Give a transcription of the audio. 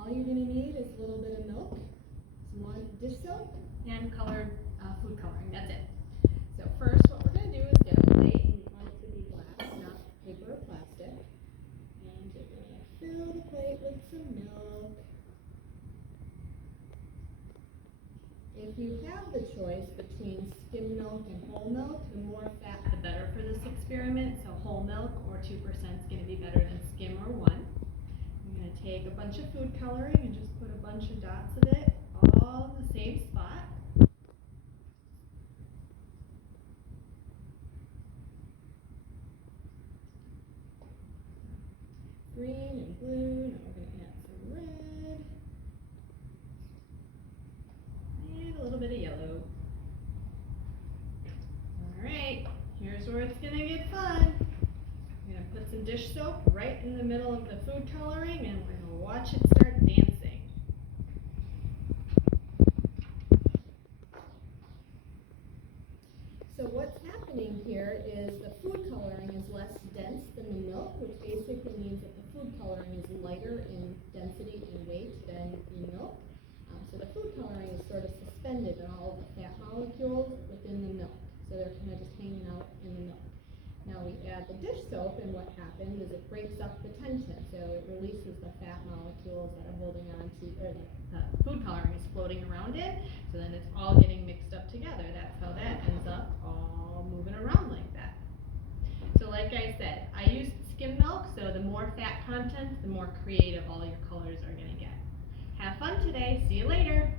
all you're going to need is a little bit of milk, some more dish soap, and colored food coloring. That's it. So first what we're going to do is get a plate, and you want it to be glass, not paper or plastic. And you're going to fill the plate with some milk. If you have the choice between skim milk and whole milk, the more fat the better for this experiment. So whole milk or 2% is going to be better than skim or 1. I'm going to take a bunch of food coloring and just put a bunch of dots of it all in the same spot. Green and blue. Now we're going to add some red. And a little bit of yellow. Alright, here's where it's going to get fun. I'm going to put some dish soap right in the middle of the food coloring, and we're going to watch it start dancing. So what's happening here is the food coloring is less dense than the milk, which basically means that the food coloring is lighter in density and weight than the milk. So the food coloring is sort of suspended in all of the fat molecules within the milk. So they're kind of just hanging out in the milk. Now we add the dish soap, and what happens is it breaks up the tension. So it releases the fat molecules that are holding on to, or the food coloring is floating around it. So then it's all getting mixed up together. That's how that ends up all moving around like that. So like I said, I used skim milk, so the more fat content, the more creative all your colors are going to get. Have fun today. See you later.